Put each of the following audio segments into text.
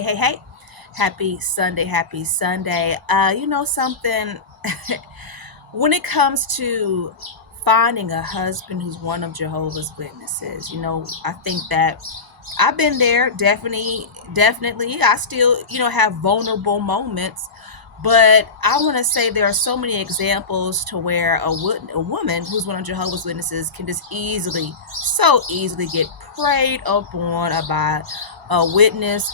Hey. Happy Sunday. Happy Sunday. You know something? When it comes to finding a husband who's one of Jehovah's Witnesses, I think that I've been there, definitely. I still, have vulnerable moments, but I want to say there are so many examples to where a woman who's one of Jehovah's Witnesses can just so easily get preyed upon by a witness,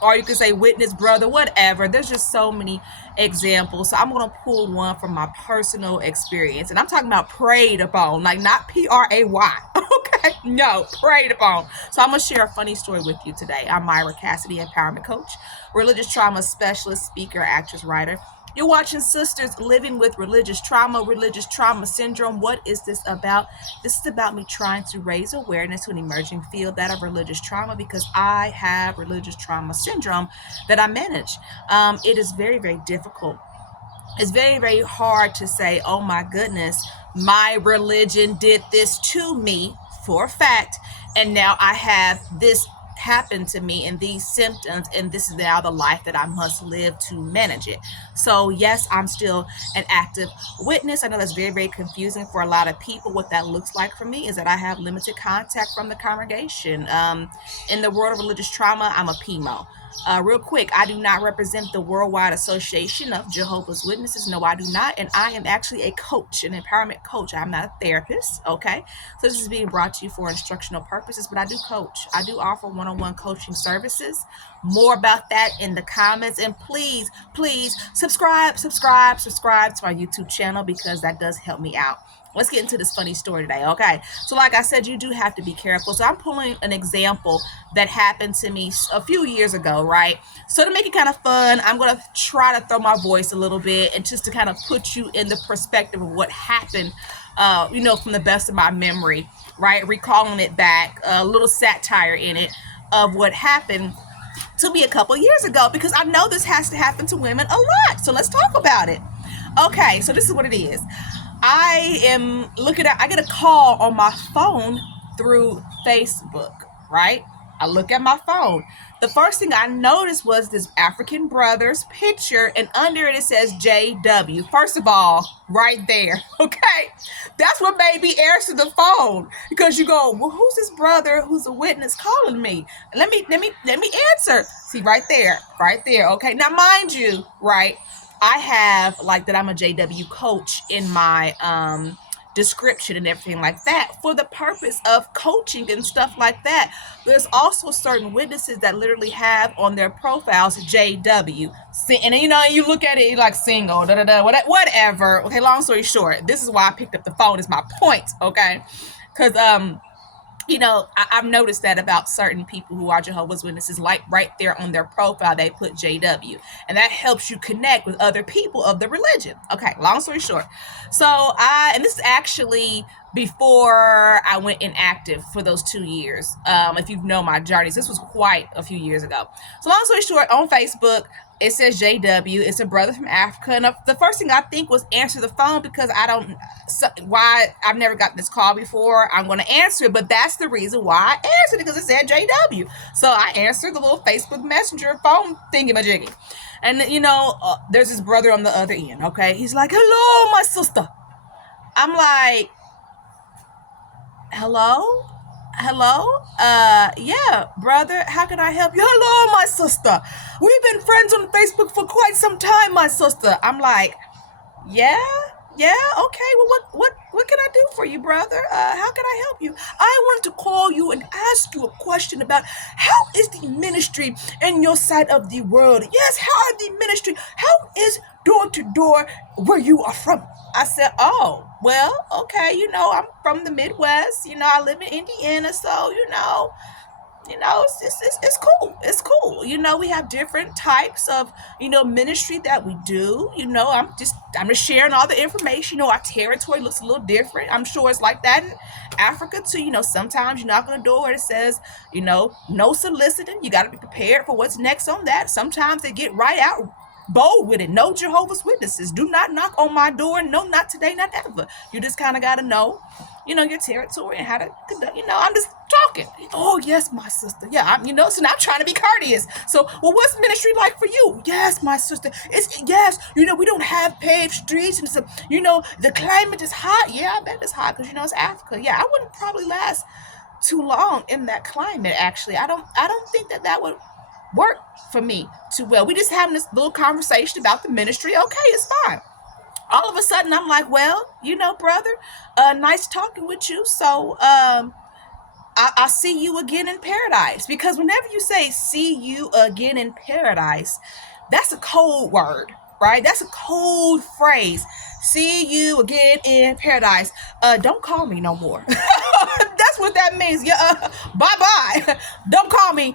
or you could say witness brother, whatever. There's just so many examples. So I'm going to pull one from my personal experience. And I'm talking about preyed upon, like not Pray. Okay, no, preyed upon. So I'm going to share a funny story with you today. I'm Myra Cassidy, empowerment coach, religious trauma specialist, speaker, actress, writer. You're watching Sisters Living with Religious Trauma Syndrome. What is this about? This is about me trying to raise awareness to an emerging field, that of religious trauma, because I have religious trauma syndrome that I manage. It is very, very difficult. It's very, very hard to say, oh my goodness, my religion did this to me for a fact, and now I have this happen to me and these symptoms, and this is now the life that I must live to manage it. So yes, I'm still an active witness. I know that's very, very confusing for a lot of people. What that looks like for me is that I have limited contact from the congregation. In the world of religious trauma, I'm a PMO. Real quick, I do not represent the Worldwide Association of Jehovah's Witnesses. No, I do not. And I am actually a coach, an empowerment coach. I'm not a therapist. Okay. So this is being brought to you for instructional purposes, but I do coach. I do offer one-on-one coaching services. More about that in the comments. And please subscribe to my YouTube channel, because that does help me out. Let's get into this funny story today. Okay. So like I said, you do have to be careful. So I'm pulling an example that happened to me a few years ago, right? So to make it kind of fun, I'm going to try to throw my voice a little bit, and just to kind of put you in the perspective of what happened, from the best of my memory, right? Recalling it back, a little satire in it of what happened to me a couple years ago, because I know this has to happen to women a lot. So let's talk about it. Okay, so this is what it is. I get a call on my phone through Facebook, right? I look at my phone. The first thing I noticed was this African brother's picture, and under it says JW. First of all, right there, okay? That's what made me answer the phone, because you go, well, who's this brother who's a witness calling me? Let me answer. See, right there, okay? Now, mind you, right, I have like that I'm a JW coach in my description and everything like that, for the purpose of coaching and stuff like that. There's also certain witnesses that literally have on their profiles JW, and you look at it, you're like single, whatever. Okay, long story short, this is why I picked up the phone, is my point. Okay, because I've noticed that about certain people who are Jehovah's Witnesses, like right there on their profile, they put JW, and that helps you connect with other people of the religion. Okay, long story short. So and this is actually before I went inactive for those 2 years. If you know my journeys, this was quite a few years ago. So long story short, on Facebook, it says JW. It's a brother from Africa. And the first thing I think was answer the phone, because why I've never gotten this call before. I'm going to answer it, but that's the reason why I answered it, because it said JW. So I answered the little Facebook Messenger phone thingy-majiggy. And, there's this brother on the other end, okay? He's like, hello, my sister. I'm like, hello? Yeah, brother, how can I help you? Hello, my sister. We've been friends on Facebook for quite some time, my sister. I'm like, yeah, okay. Well, what can I do for you, brother? How can I help you? I wanted to call you and ask you a question about how is the ministry in your side of the world? Yes, how are the ministry? How is door to door where you are from? I said, oh, well, okay, I'm from the Midwest. I live in Indiana, so it's cool. It's cool. We have different types of, ministry that we do. I'm just sharing all the information. Our territory looks a little different. I'm sure it's like that in Africa too. Sometimes you knock on a door, it says, no soliciting. You got to be prepared for what's next on that. Sometimes they get right out bold with it. No Jehovah's Witnesses. Do not knock on my door. No, not today, not ever. You just kind of got to know, your territory and how to conduct. I'm just talking. Oh, yes, my sister. Yeah, so now I'm trying to be courteous. So, well, what's ministry like for you? Yes, my sister. Yes, we don't have paved streets. And so, the climate is hot. Yeah, I bet it's hot because, it's Africa. Yeah, I wouldn't probably last too long in that climate, actually. I don't think that would work for me too well. We just having this little conversation about the ministry. Okay, it's fine. All of a sudden, I'm like, well, brother, nice talking with you. So I'll see you again in paradise. Because whenever you say see you again in paradise, that's a code word, right? That's a code phrase. See you again in paradise. Don't call me no more. That's what that means. Yeah, bye-bye. Don't call me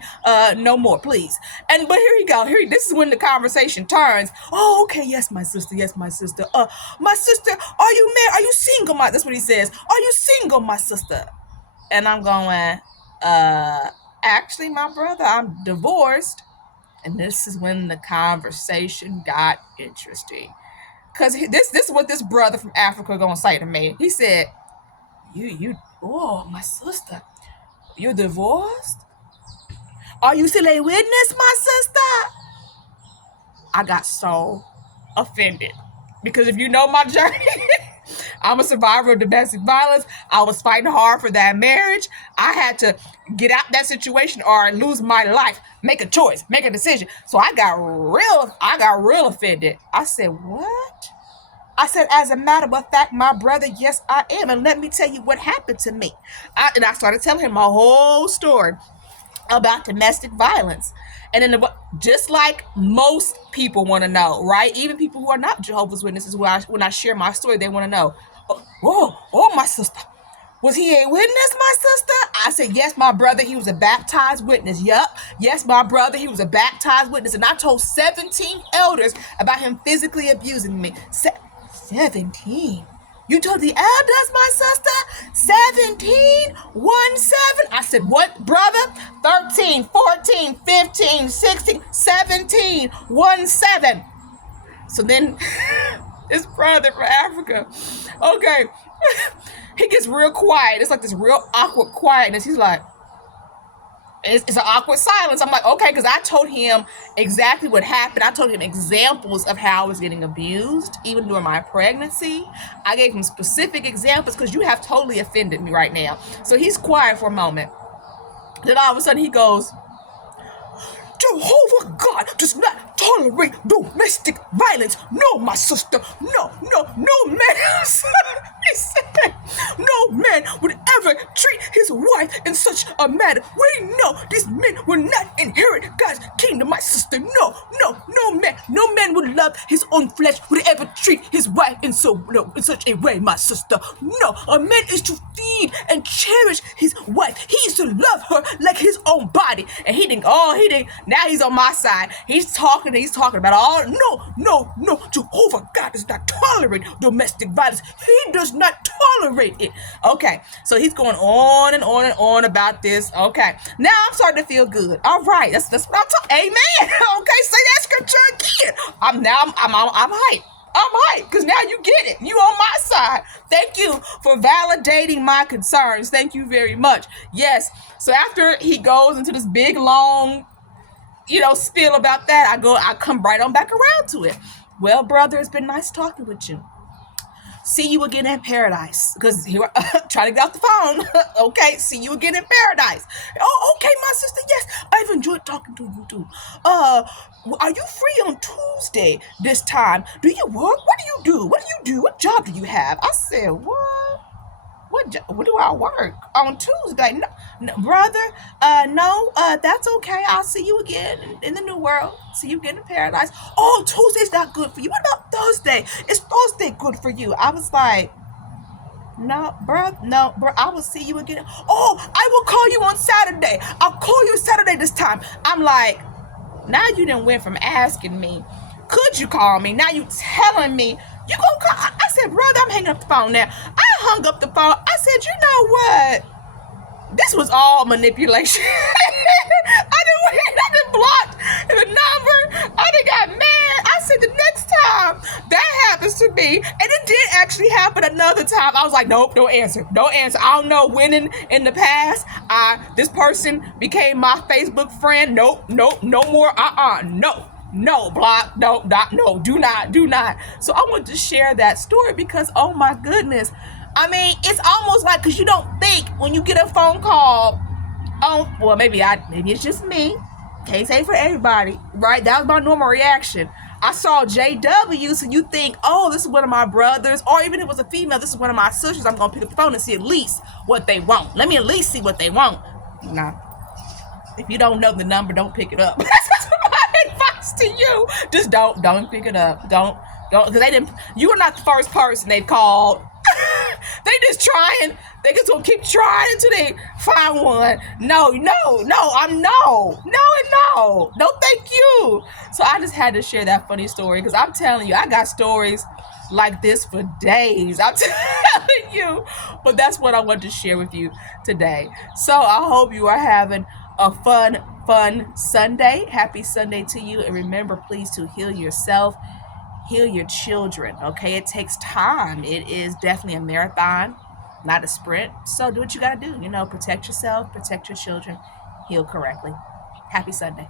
no more, please. But here you go. This is when the conversation turns. Oh, okay. Yes, my sister. Yes, my sister. My sister, are you married? Are you single? That's what he says. Are you single, my sister? And I'm going, actually, my brother, I'm divorced. And this is when the conversation got interesting. Because this is what this brother from Africa gonna say to me. He said, oh, my sister, you divorced? Are you still a witness, my sister? I got so offended. Because if you know my journey, I'm a survivor of domestic violence. I was fighting hard for that marriage. I had to get out that situation or lose my life. Make a choice, make a decision. So I got real offended. I said, what? I said, as a matter of fact, my brother, yes, I am. And let me tell you what happened to me. And I started telling him my whole story about domestic violence. And then just like most people want to know, right? Even people who are not Jehovah's Witnesses, when I share my story, they want to know, oh, my sister, was he a witness, my sister? I said, yes, my brother, he was a baptized witness. Yup. Yes, my brother, he was a baptized witness. And I told 17 elders about him physically abusing me. 17? You told the elders, my sister? 17? 1, 7? I said, what, brother? 13, 14, 15, 16, 17, 1, 7. So then this brother from Africa, okay, he gets real quiet. It's like this real awkward quietness. He's like, it's an awkward silence. I'm like, okay, because I told him exactly what happened. I told him examples of how I was getting abused, even during my pregnancy. I gave him specific examples because you have totally offended me right now. So he's quiet for a moment. Then all of a sudden he goes, Jehovah God does not tolerate domestic violence. No, my sister. No, man. He said, no man would ever treat his wife in such a manner. We know these men will not inherit God's kingdom, my sister. No man. No man would love his own flesh, would ever treat his wife in such a way, my sister. No, a man is to feed and cherish his wife. He is to love her like his own body. And he didn't. Now he's on my side. He's talking about all. No. Jehovah God does not tolerate domestic violence. He does not tolerate it. Okay, so he's going on and on and on about this. Okay, now I'm starting to feel good. All right, that's what I'm talking. Amen. Okay, say that scripture again. I'm hyped. I'm hyped because now you get it. You on my side. Thank you for validating my concerns. Thank you very much. Yes. So after he goes into this big long spiel about that, I come right on back around to it. Well, brother, it's been nice talking with you. See you again in paradise. Because here, trying to get off the phone. Okay, see you again in paradise. Oh, okay, my sister. Yes, I've enjoyed talking to you too. Are you free on Tuesday this time? Do you work? What do you do? What job do you have? I said, what? What do I work on Tuesday? No, brother, no, that's okay. I'll see you again in the new world. See you again in paradise. Oh, Tuesday's not good for you. What about Thursday? Is Thursday good for you? I was like, no, bro, I will see you again. Oh, I will call you on Saturday. I'll call you Saturday this time. I'm like, now you done went from asking me, could you call me? Now you telling me you gonna call. I said, brother, I'm hanging up the phone now. I hung up the phone. I said, you know what? This was all manipulation. I didn't block the number. I done got mad. I said, me. And it did actually happen another time. I was like, nope, no answer. No answer. I don't know when in the past this person became my Facebook friend. Nope, no more. No, block, no, do not. So I want to share that story because, oh my goodness. I mean, it's almost like, because you don't think when you get a phone call, oh, well, maybe it's just me. Can't say for everybody, right? That was my normal reaction. I saw JW, so you think, oh, this is one of my brothers, or even if it was a female, this is one of my sisters. I'm going to pick up the phone and see at least what they want. Let me at least see what they want. Nah. If you don't know the number, don't pick it up. That's my advice to you. Just don't pick it up. Don't, because you were not the first person they called. They just trying. They just gonna keep trying until they find one. No, thank you. So I just had to share that funny story because I'm telling you, I got stories like this for days. I'm telling you. But that's what I wanted to share with you today. So I hope you are having a fun Sunday. Happy Sunday to you. And remember, please, to heal yourself, heal your children. Okay, it takes time. It is definitely a marathon, not a sprint. So do what you gotta do. Protect yourself, protect your children, heal correctly. Happy Sunday.